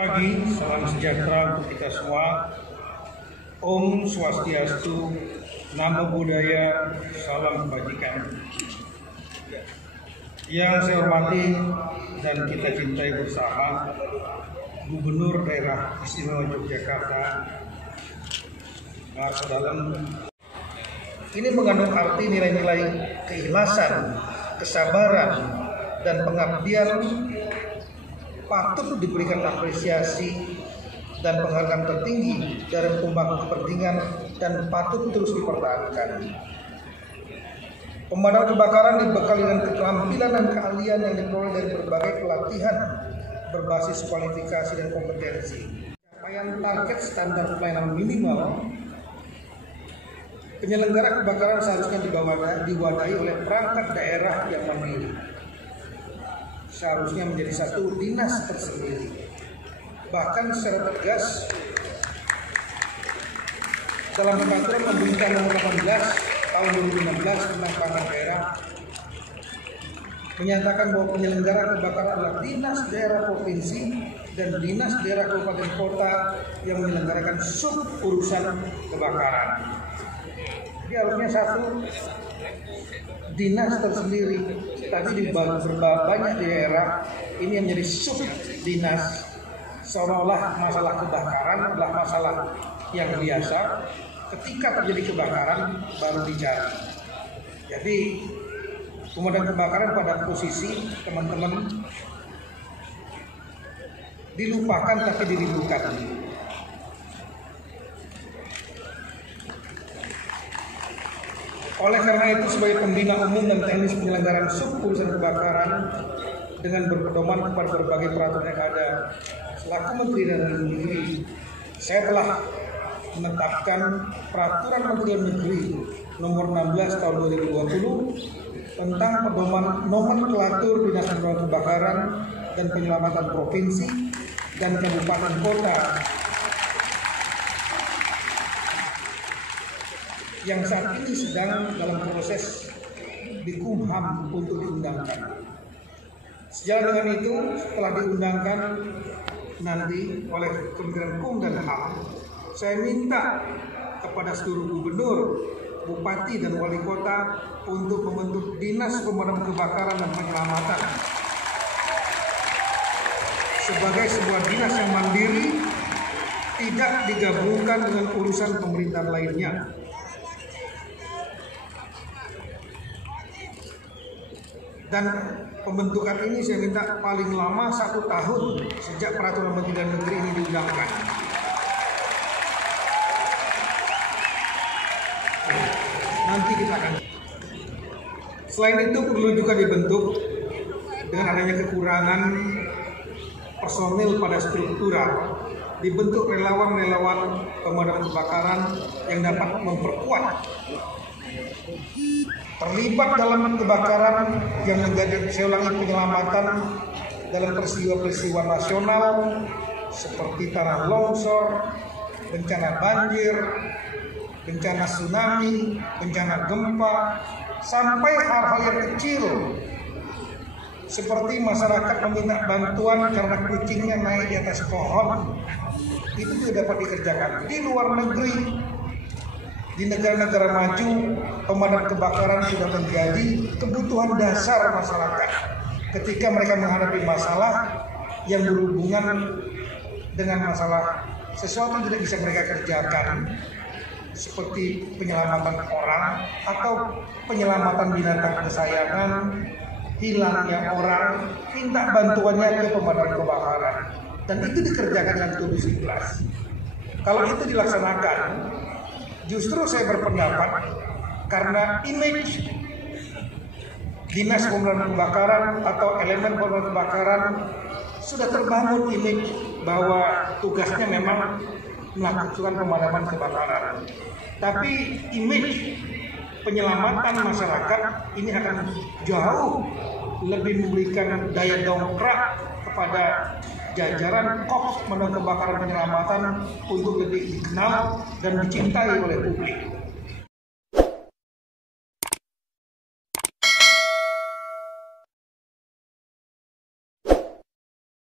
Pagi, salam sejahtera untuk kita semua. Om Swastiastu, Namo Buddhaya, salam kebajikan. Yang saya hormati dan kita cintai bersama Gubernur Daerah Istimewa Yogyakarta, Mas Dalam. Ini mengandung arti nilai-nilai keikhlasan, kesabaran, dan pengabdian patut diberikan apresiasi dan penghargaan tertinggi dari pemangku kepentingan dan patut terus dipertahankan. Pemadam kebakaran dibekali dengan keterampilan dan keahlian yang diperoleh dari berbagai pelatihan berbasis kualifikasi dan kompetensi. Capaian target standar pelayanan minimal, penyelenggara kebakaran seharusnya diwadahi oleh perangkat daerah yang mandiri. Seharusnya menjadi satu dinas tersendiri. Bahkan secara tegas dalam peraturan pemerintah nomor 18 tahun 2016 tentang perangkat daerah menyatakan bahwa penyelenggara kebakaran adalah dinas daerah provinsi dan dinas daerah kabupaten kota yang menyelenggarakan sub urusan kebakaran. Jadi harusnya satu dinas tersendiri. Tadi di banyak daerah ini yang menjadi sub dinas, seolah-olah masalah kebakaran adalah masalah yang biasa. Ketika terjadi kebakaran baru dicari. Jadi pemadam kebakaran pada posisi teman-teman dilupakan tapi dirindukan. Oleh karena itu, sebagai pembina umum dan teknis penyelenggaraan sub urusan kebakaran dengan berpedoman kepada berbagai peraturan yang ada, selaku Menteri Dalam Negeri, saya telah menetapkan Peraturan Menteri Dalam Negeri Nomor 16 Tahun 2020 tentang pedoman nomenklatur Dinas Pemadam Kebakaran dan Penyelamatan Provinsi dan Kabupaten Kota yang saat ini sedang dalam proses di Kumham untuk diundangkan. Sejalan dengan itu, setelah diundangkan nanti oleh Kementerian Hukum dan HAM, saya minta kepada seluruh gubernur, bupati, dan wali kota untuk membentuk Dinas Pemadam Kebakaran dan Penyelamatan sebagai sebuah dinas yang mandiri, tidak digabungkan dengan urusan pemerintahan lainnya. Dan pembentukan ini saya minta paling lama 1 tahun sejak Peraturan Menteri Dalam Negeri ini diundangkan. Nanti kita akan. Selain itu perlu juga dibentuk dengan adanya kekurangan personil pada struktural, dibentuk relawan-relawan pemadam kebakaran yang dapat memperkuat terlibat dalam kebakaran yang menjadi penyelamatan dalam peristiwa-peristiwa nasional seperti tanah longsor, bencana banjir, bencana tsunami, bencana gempa, sampai hal-hal yang kecil seperti masyarakat meminta bantuan karena kucingnya naik di atas pohon. Itu juga dapat dikerjakan di luar negeri. Di negara-negara maju, pemadam kebakaran sudah menjadi kebutuhan dasar masyarakat ketika mereka menghadapi masalah yang berhubungan dengan masalah sesuatu yang tidak bisa mereka kerjakan, seperti penyelamatan orang atau penyelamatan binatang kesayangan, hilangnya orang, minta bantuannya ke pemadam kebakaran, dan itu dikerjakan dengan tulus ikhlas. Kalau itu dilaksanakan, justru saya berpendapat karena image Dinas Pemadam Kebakaran atau elemen pemadam kebakaran sudah terbangun image bahwa tugasnya memang melakukan pemadaman kebakaran. Tapi image penyelamatan masyarakat ini akan jauh lebih memberikan daya dongkrak kepada jajaran Korps Pemadam Kebakaran Penyelamatan untuk lebih dikenal dan dicintai oleh publik.